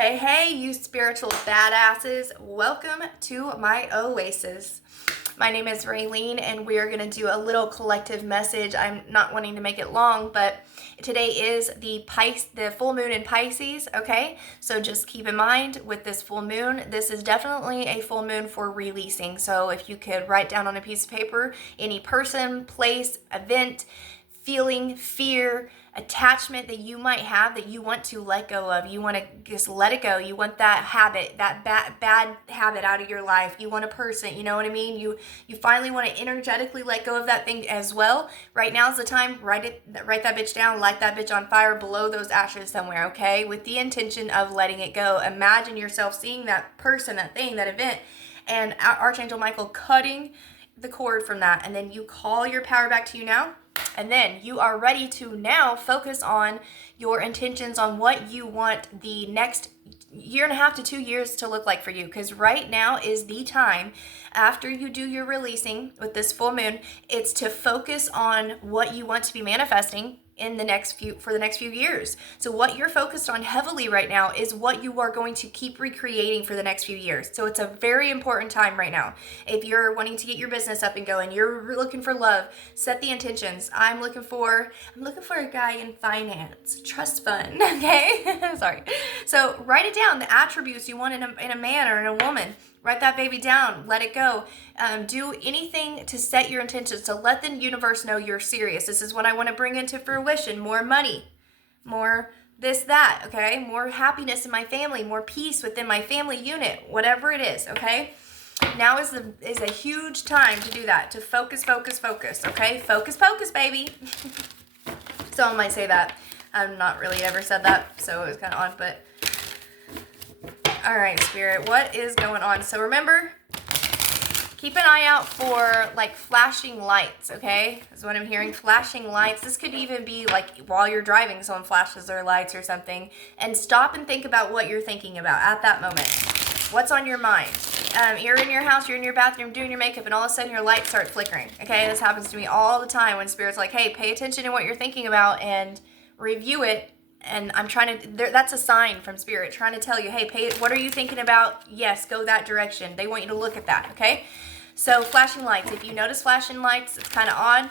Hey, hey, you spiritual badasses. Welcome to my oasis. My name is Raylene, and we are going to do a little collective message. I'm not wanting to make it long, but today is the full moon in Pisces, okay? So just keep in mind with this full moon, this is definitely a full moon for releasing. So if you could write down on a piece of paper any person, place, event, feeling, fear, attachment that you might have that you want to let go of. You want to just let it go. You want that habit, that bad habit out of your life. You want a person, you know what I mean? You finally want to energetically let go of that thing as well. Right now's the time. Write that bitch down, light that bitch on fire, below those ashes somewhere, okay? With the intention of letting it go. Imagine yourself seeing that person, that thing, that event, and Archangel Michael cutting the cord from that, and then you call your power back to you now. And then you are ready to now focus on your intentions on what you want the next year and a half to 2 years to look like for you. Because right now is the time after you do your releasing with this full moon, it's to focus on what you want to be manifesting in the next few years. So what you're focused on heavily right now is what you are going to keep recreating for the next few years. So it's a very important time right now. If you're wanting to get your business up and going, you're looking for love, set the intentions. I'm looking for a guy in finance, trust fund, okay? Sorry. So write it down, the attributes you want in a man or in a woman. Write that baby down. Let it go. Do anything to set your intentions, to let the universe know you're serious. This is what I want to bring into fruition. More money, more this, that, okay? More happiness in my family, more peace within my family unit, whatever it is, okay? Now is a huge time to do that, to focus, okay? Focus, baby. Someone might say that. I've not really ever said that, so it was kind of odd, but... All right, Spirit, what is going on? So remember, keep an eye out for like flashing lights, okay? Is what I'm hearing, flashing lights. This could even be like while you're driving, someone flashes their lights or something. And stop and think about what you're thinking about at that moment. What's on your mind? You're in your house, you're in your bathroom doing your makeup, and all of a sudden your lights start flickering, okay? This happens to me all the time when Spirit's like, hey, pay attention to what you're thinking about and review it. And I'm trying to, that's a sign from Spirit trying to tell you, hey, what are you thinking about? Yes, go that direction. They want you to look at that, okay? So flashing lights. If you notice flashing lights, it's kind of odd.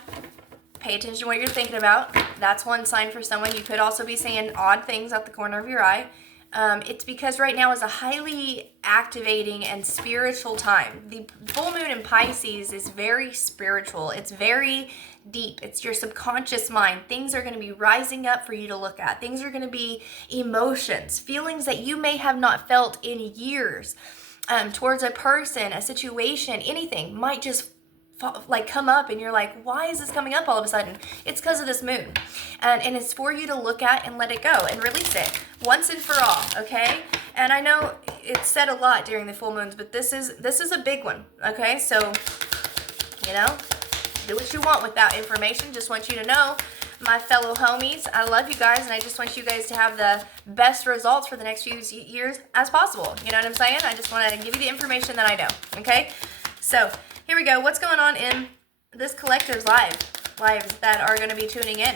Pay attention to what you're thinking about. That's one sign for someone. You could also be seeing odd things at the corner of your eye. It's because right now is a highly activating and spiritual time. The full moon in Pisces is very spiritual. It's very deep. It's your subconscious mind. Things are going to be rising up for you to look at. Things are going to be emotions, feelings that you may have not felt in years towards a person, a situation, anything might just come up, and you're like, why is this coming up all of a sudden? It's because of this moon. And it's for you to look at and let it go and release it once and for all, okay? And I know it's said a lot during the full moons, but this is a big one, okay? So, do what you want with that information. Just want you to know, my fellow homies, I love you guys, and I just want you guys to have the best results for the next few years as possible. You know what I'm saying? I just want to give you the information that I know, okay? So, here we go. What's going on in this collector's lives that are going to be tuning in?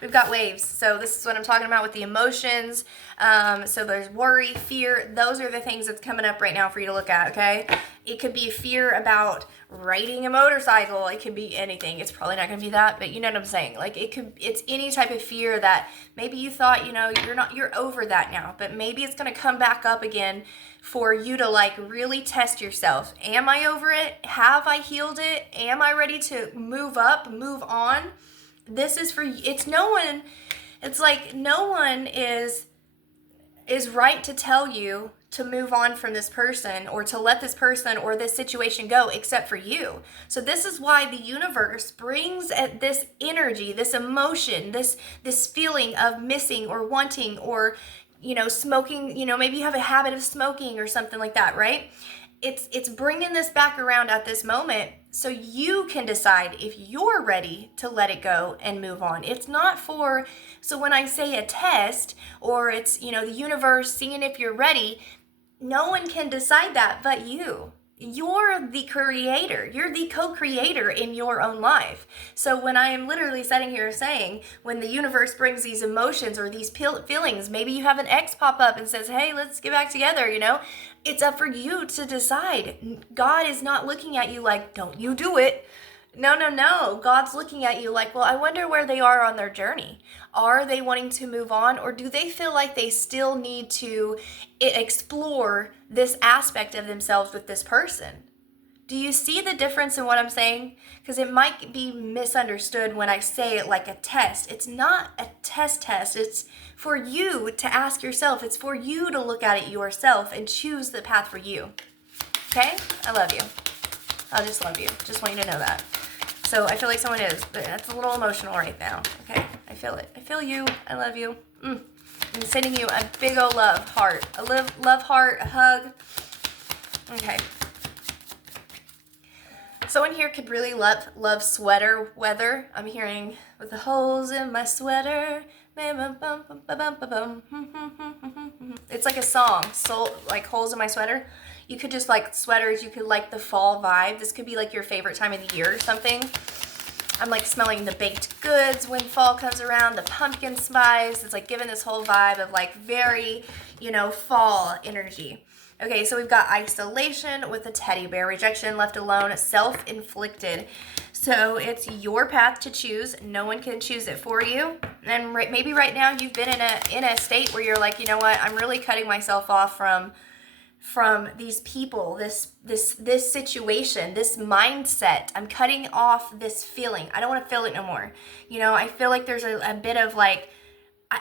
We've got waves. So this is what I'm talking about with the emotions. So there's worry, fear. Those are the things that's coming up right now for you to look at, okay? It could be fear about riding a motorcycle. It could be anything. It's probably not going to be that, but you know what I'm saying? Like it's any type of fear that maybe you thought, you're over that now, but maybe it's going to come back up again for you to like really test yourself. Am I over it? Have I healed it? Am I ready to move up, move on? This is for you. It's like no one is right to tell you to move on from this person or to let this person or this situation go except for you. So this is why the universe brings this energy, this emotion, this feeling of missing or wanting or, smoking, maybe you have a habit of smoking or something like that, right? It's bringing this back around at this moment so you can decide if you're ready to let it go and move on. It's not so when I say a test or it's, the universe seeing if you're ready, no one can decide that but you. You're the creator. You're the co-creator in your own life. So when I am literally sitting here saying, when the universe brings these emotions or these feelings, maybe you have an ex pop up and says, hey, let's get back together, it's up for you to decide. God is not looking at you like, don't you do it. No, no, no. God's looking at you like, well, I wonder where they are on their journey. Are they wanting to move on, or do they feel like they still need to explore this aspect of themselves with this person? Do you see the difference in what I'm saying? Because it might be misunderstood when I say it like a test. It's not a test. It's for you to ask yourself. It's for you to look at it yourself and choose the path for you. Okay? I love you. I just love you. Just want you to know that. So I feel like someone is, but that's a little emotional right now. Okay? I feel it. I feel you. I love you. I'm sending you a big old love heart. A love heart, a hug. Okay. Someone here could really love sweater weather. I'm hearing, with the holes in my sweater. It's like a song, so like holes in my sweater. You could just like sweaters, you could like the fall vibe. This could be like your favorite time of the year or something. I'm like smelling the baked goods when fall comes around, the pumpkin spice. It's like giving this whole vibe of like very, fall energy. Okay, so we've got isolation with a teddy bear, rejection, left alone, self-inflicted. So it's your path to choose. No one can choose it for you. And maybe right now you've been in a state where you're like, you know what, I'm really cutting myself off from these people, this situation, this mindset. I'm cutting off this feeling. I don't want to feel it no more. I feel like there's a bit of like,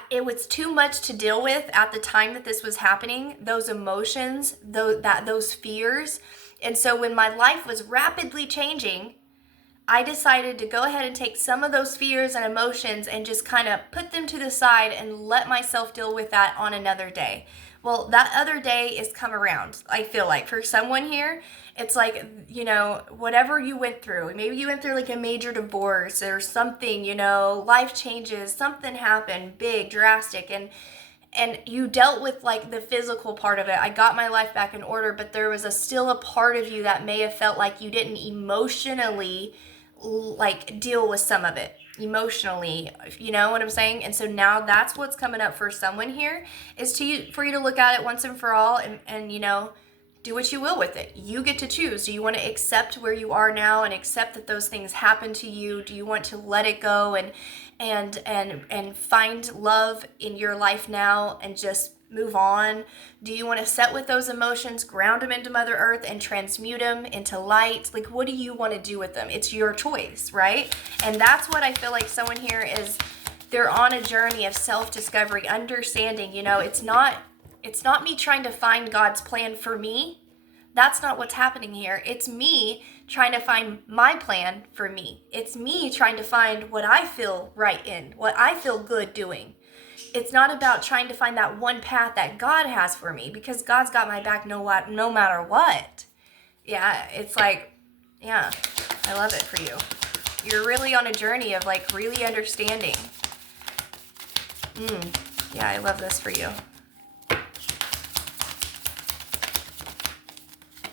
it was too much to deal with at the time that this was happening, those emotions, those fears. And so when my life was rapidly changing, I decided to go ahead and take some of those fears and emotions and just kind of put them to the side and let myself deal with that on another day. Well, that other day is come around. I feel like for someone here, it's like, whatever you went through, maybe you went through like a major divorce or something, life changes, something happened big, drastic, and you dealt with like the physical part of it. I got my life back in order, but there was still a part of you that may have felt like you didn't emotionally like deal with some of it emotionally, you know what I'm saying? And so now that's what's coming up for someone here is for you to look at it once and for all and do what you will with it. You get to choose. Do you want to accept where you are now and accept that those things happen to you? Do you want to let it go and find love in your life now and just move on? Do you want to set with those emotions, ground them into Mother Earth and transmute them into light? Like, what do you want to do with them? It's your choice, right? And that's what I feel like someone here is, they're on a journey of self-discovery, understanding, it's not me trying to find God's plan for me. That's not what's happening here. It's me trying to find my plan for me. It's me trying to find what I feel right in, what I feel good doing. It's not about trying to find that one path that God has for me, because God's got my back no matter what. Yeah, it's like, yeah, I love it for you. You're really on a journey of like really understanding. Yeah, I love this for you.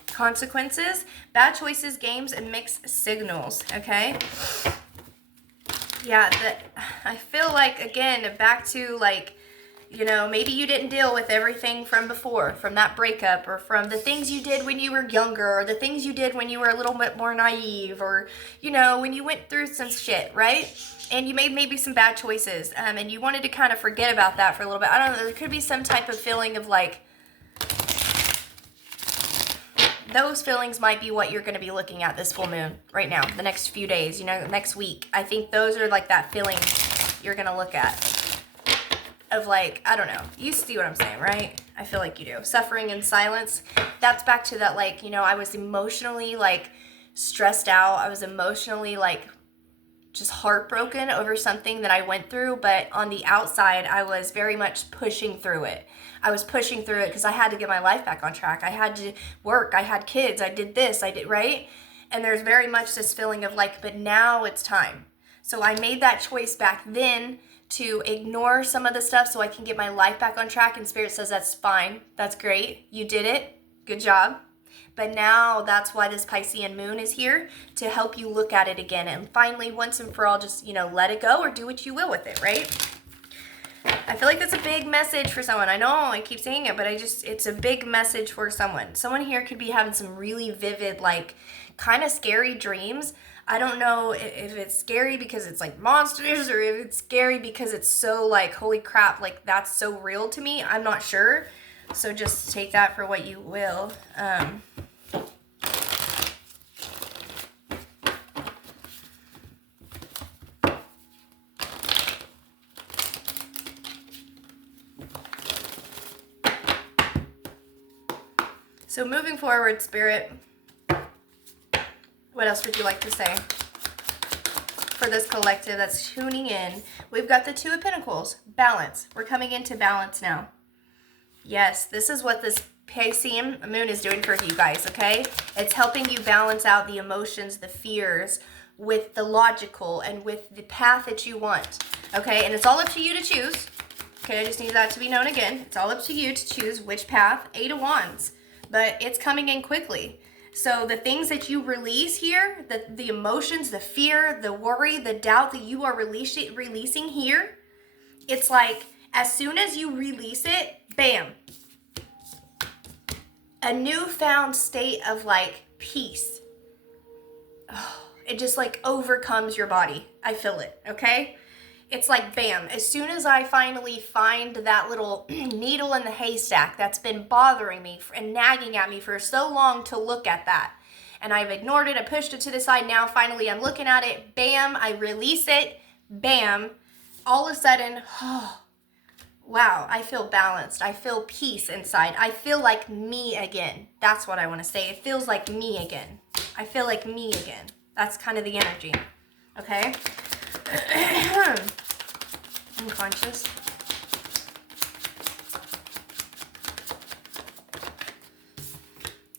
Consequences, bad choices, games, and mixed signals, okay? Yeah, I feel like, again, back to like, maybe you didn't deal with everything from before, from that breakup, or from the things you did when you were younger, or the things you did when you were a little bit more naive, or, when you went through some shit, right? And you made maybe some bad choices, and you wanted to kind of forget about that for a little bit. I don't know, there could be some type of feeling of like, those feelings might be what you're going to be looking at this full moon right now, the next few days, next week. I think those are like that feeling you're going to look at of like, I don't know. You see what I'm saying, right? I feel like you do. Suffering in silence. That's back to that, like, I was emotionally like stressed out. I was emotionally like just heartbroken over something that I went through, but on the outside, I was very much pushing through it. I was pushing through it because I had to get my life back on track. I had to work. I had kids. I did this. I did, right? And there's very much this feeling of like, but now it's time. So I made that choice back then to ignore some of the stuff so I can get my life back on track. And Spirit says, that's fine. That's great. You did it. Good job. But now that's why this Piscean moon is here, to help you look at it again and finally, once and for all, just, you know, let it go or do what you will with it, right? I feel like that's a big message for someone. I know I keep saying it, but it's a big message for someone. Someone here could be having some really vivid, like, kind of scary dreams. I don't know if it's scary because it's like monsters or if it's scary because it's so like, holy crap, like that's so real to me. I'm not sure. So just take that for what you will. So moving forward, Spirit, what else would you like to say for this collective that's tuning in? We've got the Two of Pentacles, balance. We're coming into balance now. Yes, this is what this Piscean moon is doing for you guys, okay? It's helping you balance out the emotions, the fears, with the logical and with the path that you want, okay? And it's all up to you to choose. Okay, I just need that to be known again. It's all up to you to choose which path. 8 of Wands. But it's coming in quickly. So the things that you release here, the emotions, the fear, the worry, the doubt that you are releasing here, it's like as soon as you release it, bam, a newfound state of like peace. Oh, it just like overcomes your body. I feel it, okay? It's like, bam, as soon as I finally find that little needle in the haystack that's been bothering me and nagging at me for so long to look at that, and I've ignored it, I pushed it to the side, now finally I'm looking at it, bam, I release it, bam, all of a sudden, oh, wow, I feel balanced. I feel peace inside. I feel like me again. That's what I want to say. It feels like me again. I feel like me again. That's kind of the energy, okay? Unconscious.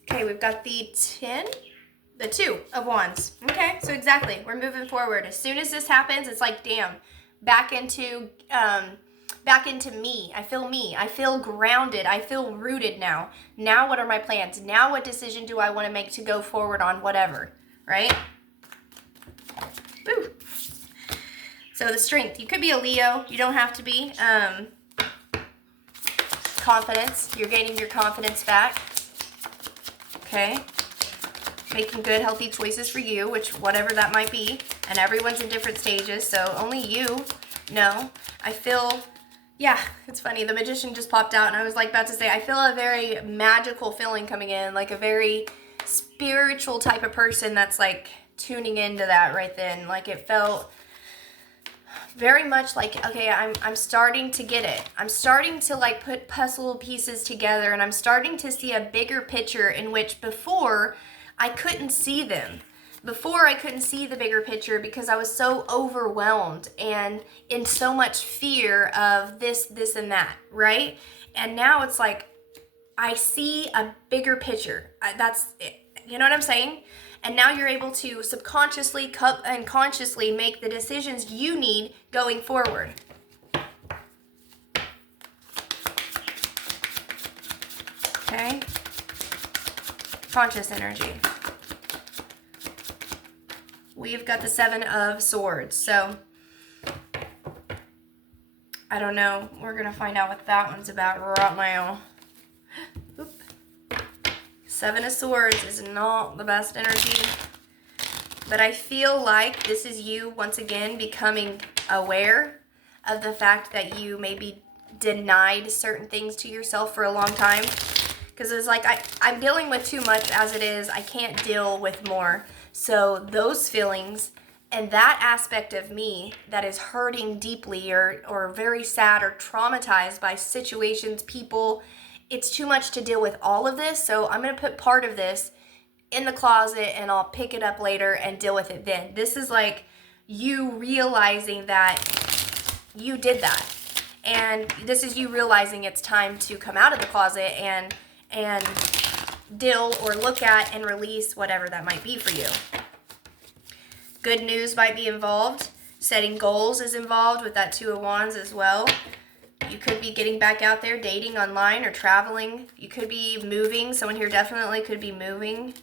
Okay, we've got the 2 of Wands. Okay, so exactly, we're moving forward. As soon as this happens, it's like, damn, back into me. I feel grounded. I feel rooted now. Now what are my plans? Now what decision do I want to make to go forward on whatever, right? Woo. So the Strength. You could be a Leo. You don't have to be. Confidence. You're gaining your confidence back. Okay. Making good, healthy choices for you, which whatever that might be. And everyone's in different stages, so only you know. I feel, yeah, it's funny. The Magician just popped out, and I was like about to say, I feel a very magical feeling coming in, like a very spiritual type of person that's like tuning into that right then. Like it felt very much like, okay, I'm starting to get it. I'm starting to like put puzzle pieces together, and I'm starting to see a bigger picture in which before I couldn't see them. Before I couldn't see the bigger picture because I was so overwhelmed and in so much fear of this, and that, right? And now it's like I see a bigger picture. That's it. You know what I'm saying? And now you're able to subconsciously and consciously make the decisions you need going forward. Okay? Conscious energy. We've got the 7 of Swords. So, I don't know. We're going to find out what that one's about right now. Oop. 7 of Swords is not the best energy. But I feel like this is you, once again, becoming aware of the fact that you maybe denied certain things to yourself for a long time. Because it's like, I'm dealing with too much as it is. I can't deal with more. So those feelings and that aspect of me that is hurting deeply or very sad or traumatized by situations, people, it's too much to deal with all of this. So I'm going to put part of this in the closet and I'll pick it up later and deal with it then. This is like you realizing that you did that. And this is you realizing it's time to come out of the closet and deal or look at and release whatever that might be for you. Good news might be involved. Setting goals is involved with that 2 of Wands as well. You could be getting back out there, dating online or traveling. You could be moving. Someone here definitely could be moving.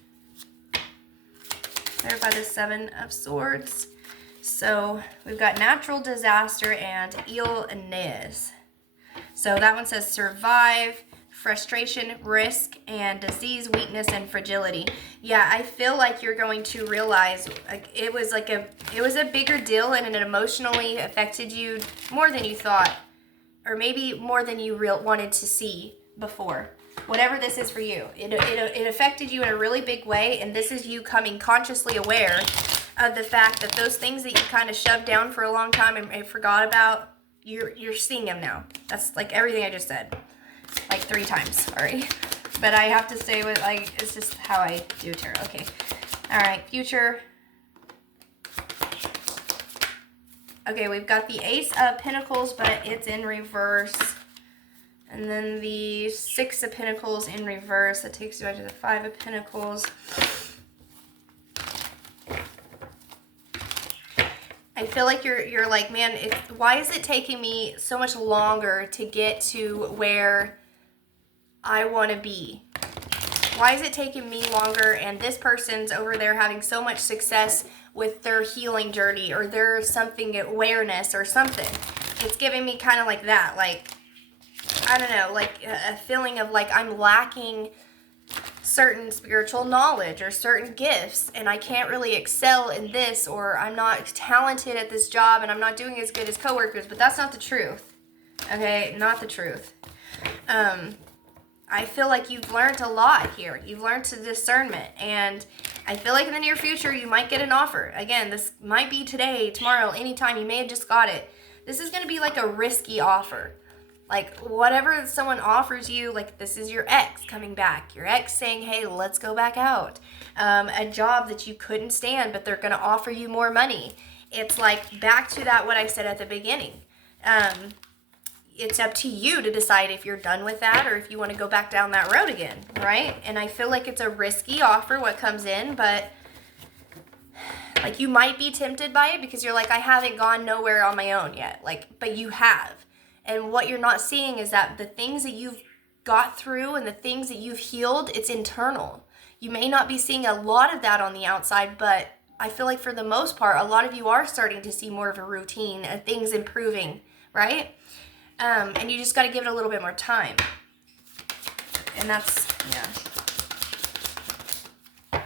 There by the Seven of Swords. So we've got natural disaster and illness. So that one says survive, frustration, risk, and disease, weakness, and fragility. Yeah, I feel like you're going to realize it was a bigger deal, and it emotionally affected you more than you thought, or maybe more than you wanted to see before. Whatever this is for you, it affected you in a really big way, and this is you coming consciously aware of the fact that those things that you kind of shoved down for a long time and forgot about, you're seeing them now. That's like everything I just said, like 3 times already. But I have to say, it's just how I do tarot. Okay, all right, future. Okay, we've got the Ace of Pentacles, but it's in reverse. And then the 6 of Pentacles in reverse. That takes you back to the 5 of Pentacles. I feel like you're like, man, why is it taking me so much longer to get to where I want to be? Why is it taking me longer, and this person's over there having so much success with their healing journey, or their something awareness or something? It's giving me kind of like that, like, I don't know, like a feeling of like I'm lacking certain spiritual knowledge or certain gifts, and I can't really excel in this, or I'm not talented at this job, and I'm not doing as good as coworkers. But that's not the truth. Okay, not the truth. I feel like you've learned a lot here. You've learned to discernment, and I feel like in the near future you might get an offer. Again, this might be today, tomorrow, anytime. You may have just got it. This is going to be like a risky offer. Like, whatever someone offers you, like, this is your ex coming back. Your ex saying, hey, let's go back out. A job that you couldn't stand, but they're going to offer you more money. It's like back to that, what I said at the beginning. It's up to you to decide if you're done with that, or if you want to go back down that road again, right? And I feel like it's a risky offer what comes in, but like, you might be tempted by it because you're like, I haven't gone nowhere on my own yet. Like, but you have. And what you're not seeing is that the things that you've got through and the things that you've healed, it's internal. You may not be seeing a lot of that on the outside, but I feel like for the most part, a lot of you are starting to see more of a routine and things improving, right? And you just got to give it a little bit more time. And that's, yeah.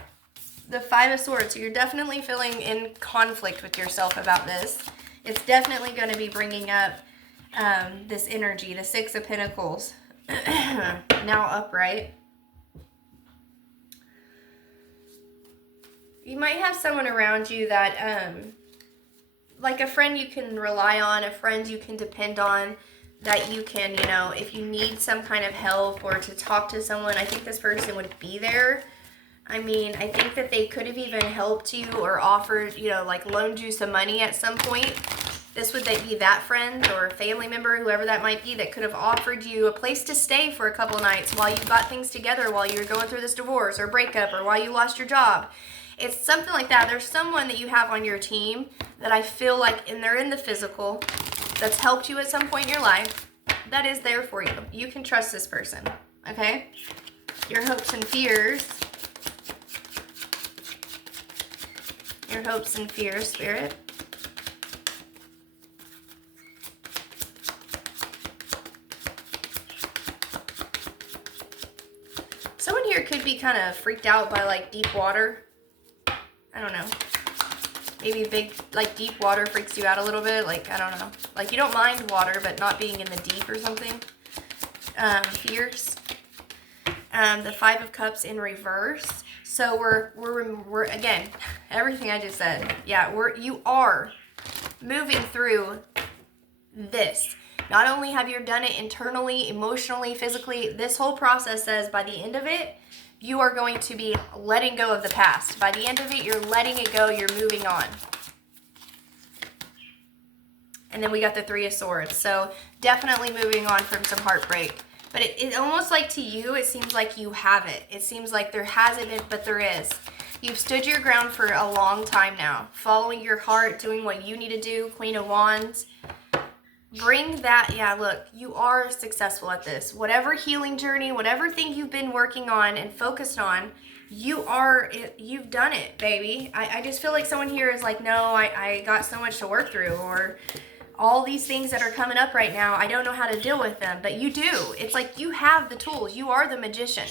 The 5 of Swords. So you're definitely feeling in conflict with yourself about this. It's definitely going to be bringing up this energy. The 6 of Pentacles. Now upright. You might have someone around you that, like a friend you can rely on, a friend you can depend on, that you can, you know, if you need some kind of help or to talk to someone, I think this person would be there. I mean, I think that they could have even helped you or offered, you know, like loaned you some money at some point. This would be that friend or family member, whoever that might be, that could have offered you a place to stay for a couple of nights while you got things together, while you were going through this divorce or breakup, or while you lost your job. It's something like that. There's someone that you have on your team that I feel like, and they're in the physical, that's helped you at some point in your life, that is there for you. You can trust this person, okay? Your hopes and fears. Your hopes and fears, Spirit. Someone here could be kind of freaked out by like deep water. I don't know. Maybe big, like deep water freaks you out a little bit. Like, I don't know. Like, you don't mind water, but not being in the deep or something. Fears. The 5 of Cups in reverse. So we're again, everything I just said. Yeah, you are moving through this. Not only have you done it internally, emotionally, physically, this whole process says by the end of it, you are going to be letting go of the past. By the end of it, you're letting it go. You're moving on. And then we got the 3 of Swords. So definitely moving on from some heartbreak. But it almost like to you, it seems like you have it. It seems like there hasn't been, but there is. You've stood your ground for a long time now. Following your heart, doing what you need to do. Queen of Wands. bring that. Yeah, look, you are successful at this. Whatever healing journey, whatever thing you've been working on and focused on, you've done it, baby. I just feel like someone here is like, no, I got so much to work through, or all these things that are coming up right now, I don't know how to deal with them. But you do. It's like you have the tools. You are the magician.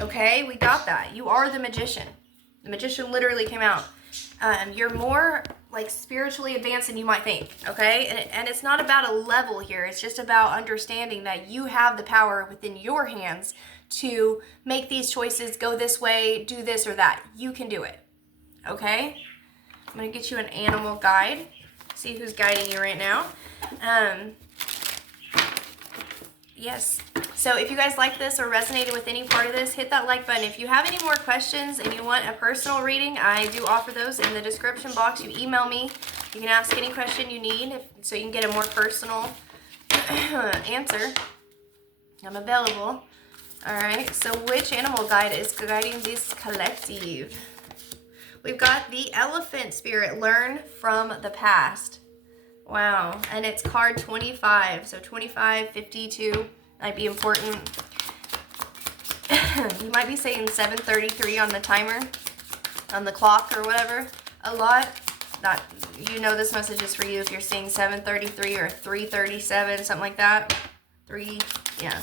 Okay, we got that. You are the magician. The magician literally came out. You're more like spiritually advanced than you might think, okay? And it's not about a level here. It's just about understanding that you have the power within your hands to make these choices, go this way, do this or that. You can do it, okay? I'm going to get you an animal guide. See who's guiding you right now. Yes. So if you guys like this or resonated with any part of this, hit that like button. If you have any more questions and you want a personal reading, I do offer those in the description box. You email me. You can ask any question you need so you can get a more personal answer. I'm available. All right. So which animal guide is guiding this collective? We've got the elephant spirit. Learn from the past. Wow. And it's card 25. So 25, 52 might be important. You might be saying 7:33 on the timer, on the clock or whatever. A lot. That, you know, this message is for you if you're saying 7:33 or 3:37, something like that. 3, yeah.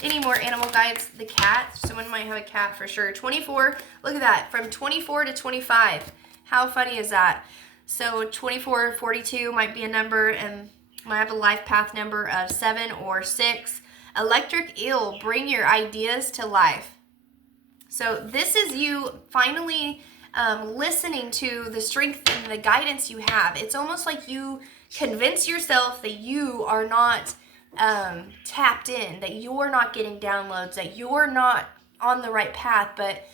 Any more animal guides? The cat. Someone might have a cat for sure. 24. Look at that. From 24 to 25. How funny is that? So 24, 42 might be a number, and might have a life path number of 7 or 6. Electric eel. Bring your ideas to life. So this is you finally listening to the strength and the guidance you have. It's almost like you convince yourself that you are not tapped in, that you're not getting downloads, that you're not on the right path, but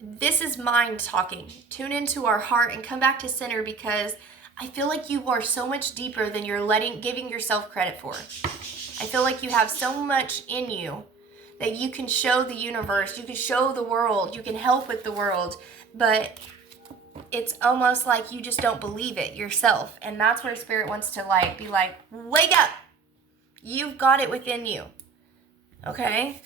this is mind talking. Tune into our heart and come back to center, because I feel like you are so much deeper than you're giving yourself credit for. I feel like you have so much in you that you can show the universe, you can show the world, you can help with the world, but it's almost like you just don't believe it yourself. And that's where Spirit wants to be like, wake up. You've got it within you. Okay?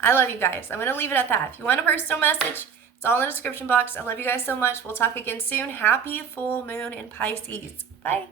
I love you guys. I'm going to leave it at that. If you want a personal message, it's all in the description box. I love you guys so much. We'll talk again soon. Happy full moon in Pisces. Bye.